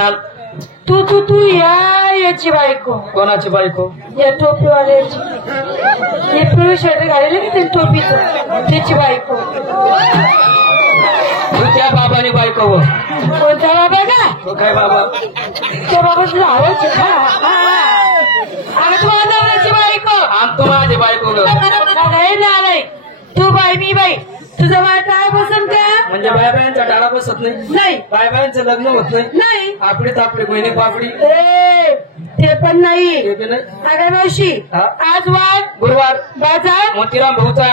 स्नेहाल तू याची बायको. कोणाची बायको? या टोपीवाल्याची. हे पिवळी शर्ट घालेलं की ते टोपीचं त्याची बायको. तू त्या बाबाने बायको हो. कोणता बाबा का? तो काय बाबा? तो बाबा तुझा आवाज अगं तू नवऱ्याची बायको. आम तो माझी बायको ग. नाही नाही तू बाई मी बाई. तुझं बाय काय बसन का? म्हणजे बायबायांचा टाळा बसत नाही. नाही. बायबायांचं लग्न होत नाही. नाही. आपली तापडी बहिणी पापडी ते पण नाही. अगं मावशी हा? आज वार गुरुवार बाजार मोतीराम भाऊचा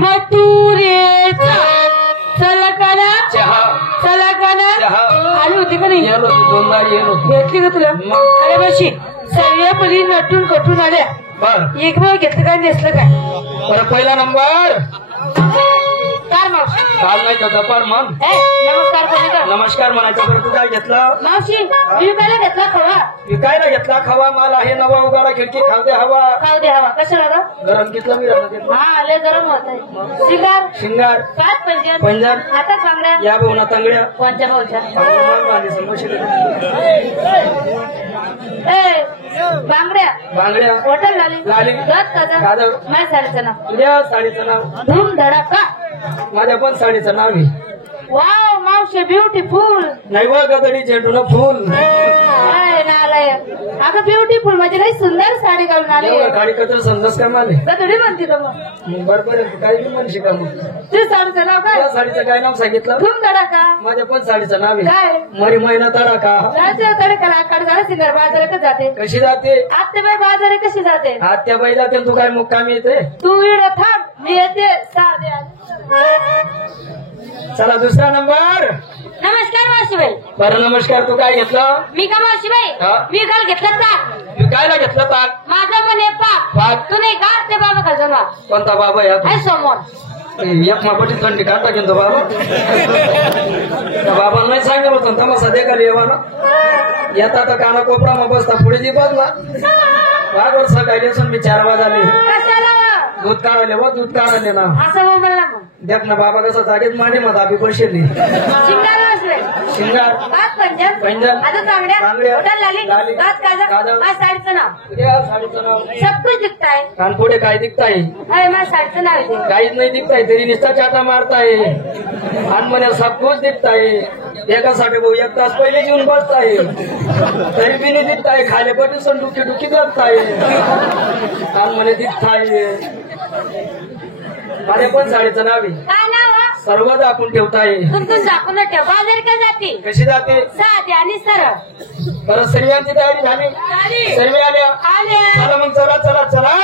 मथुरेचा चला का ना चहा चला का ना चहा आली होती का नाही? येलो दोन गाडी येलो भेटली का तुला? अरे मावशी सगळ्या मुली नटून कटून आल्या. बर एक वेळ घेतलं काय नेसलं काय? बरं पहिला नंबर काय मावशी? काल नाही का दपार मन नमस्कार बोलायचा. नमस्कार म्हणायचं. बरं तू काय घेतला? मावशी विकायला घेतला खवा. विकायला घेतला खवा माल आहे नवा उगाडा खिडकी खाऊ दे हवा खाऊ दे हवा. कशाला ग? गरम घेतला मी घेतला. हा आले गरम होत आहे. शिंगार शिंगार पाच पंजन पंजन हातात बांगड्या या भाऊना तांगड्या कोणत्या भाऊच्या? बांगड्या बांगड्या हॉटेल लाली लाली दात काजळ काजळ माझ्या साडीचं नाव उद्या साडीचं नाव धूम धडाका. माझ्या पण साडीचं नाव आहे. वाव मावशी ब्युटिफुल. नाही व गदडी झेंडून फुल नालायक. अगं ब्युटिफुल म्हणजे काही सुंदर साडी घालून आली. गाडी कचर समजस का माले गदडी म्हणते का मग? बरोबर काय बी म्हणशी का मग? तुझ्या साडीचं नाव काय? तुझ्या साडीचं काय नाव सांगितलं? धूम धडाका. माझ्या पण साडीचं नाव काय? आहे मरी महिना तडाखा. तडकाला कडे सिंगर बाजारात जाते. कशी जाते? आत्याबाई बाजारे कशी जाते? आत्याबाई जाते. तू काय मुक्कामी येते? तू इकडे थांब मी येते साध्या. चला दुसरा नंबर. नमस्कार मावशीबाई. बरं नमस्कार. तू काय घेतलं? मी का मावशीबाई हा? मी काल घेतलं ताक. विकायला घेतलं ताक. माझा मन आहे पाक. पाक? तू नाही का ते बाबा खालचा ना कोणता बाबा या आहे समोर. एक मापटी थंडी काढता घेतो बाबा. बाबा नाही सांगेल होतं तमासा देखाली येवा ना येता तर काना कोपरा मग बसता पुढे जी बघला बागोड सकाळी मी 4 वाजले कशाला दूध काढले व दूध काढले ना असं बोलला मग देख ना बाबा कसं जागेत मांडी मग आम्ही बसली शिंगार असले शिंगार पाच पंजन पंजन आता चांगड्या बांगड्या, हॉटेल लाली लाली, पाच काजळ काजळ, माझ्या साडीचं नाव उद्या साडीचं नाव सब कुछ दिखताय. कान पुढे काय दिखताय? अरे माझ्या साडीचं नाव आहे. काहीच नाही दिखताय तरी निस्ता चाटा मारताय आणि म्हणे सब कुछ दिखताय. एकासाठी भाऊ 1 तास पहिले येऊन बसताय तरी बी नाही दिखताय. खाले पटून डुकी डुकी बसताय आणि म्हणे दिखताय. माझ्या पण साडीचं नाव आहे. काय नाव? सर्व दाखवून ठेवताय. तुमचं झाकून ठेव. बाजार का जाते? कशी जाते? साधी आणि सरळ. बरं सर्वांची तयारी झाली? सर्व आल्या? चला मग चला चला चला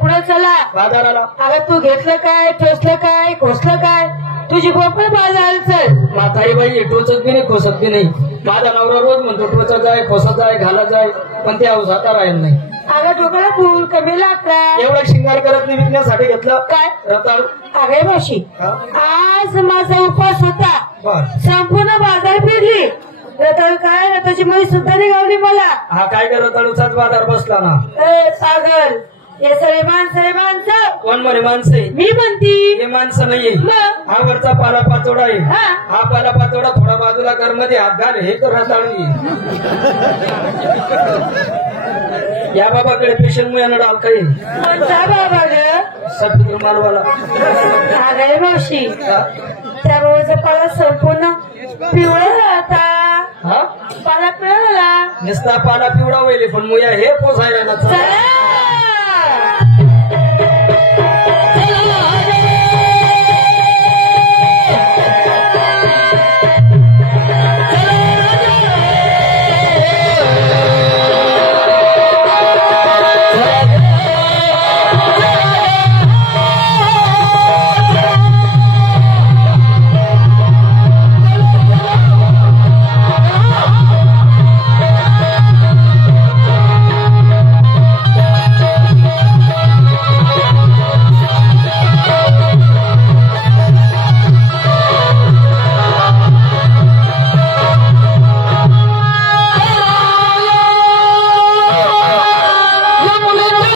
पुढे चला बाजाराला. अगं तू घेतलं काय ठोसलं काय खोसलं काय तुझी गोपळ बाजार चल. म्हातारी बाई टोचत बी नाही खोसत बी नाही. माझा नवरा रोज म्हणतो टोचत जाय खोसत जाय घालत जाय पण ते औष आता राहील नाही. अगं डोक्याला फूल कमी लागला. एवढा शिंगार करत नाही विकण्यासाठी घेतलं काय रताळ. अगे मावशी आज माझा उपवास होता. बर संपूर्ण बाजार फिरली. रताळ काय रताची मळी सुद्धा निघावली मला. हा काय कर रताळूचाच बाजार बसला ना. पागल हे सगळे माणसं. कोण म्हणे माणसे? मी म्हणती हे माणसं नाहीये. मग? हा वरचा पाला पाचोडा आहे. हा पाला पाचोडा थोडा बाजूला कर मध्ये हात घाल हे तर रताळू. या बाबाकडे पेशंट मुलांना डाल काही कोणता बाबा ग? सत्तर मालवाला. अगे मावशी त्या बाबाचा पाला संपूर्ण पिवळा आता. हा पाला पिवळा नुसता पाला पिवळा होईल पण मुया हे पोसायला चला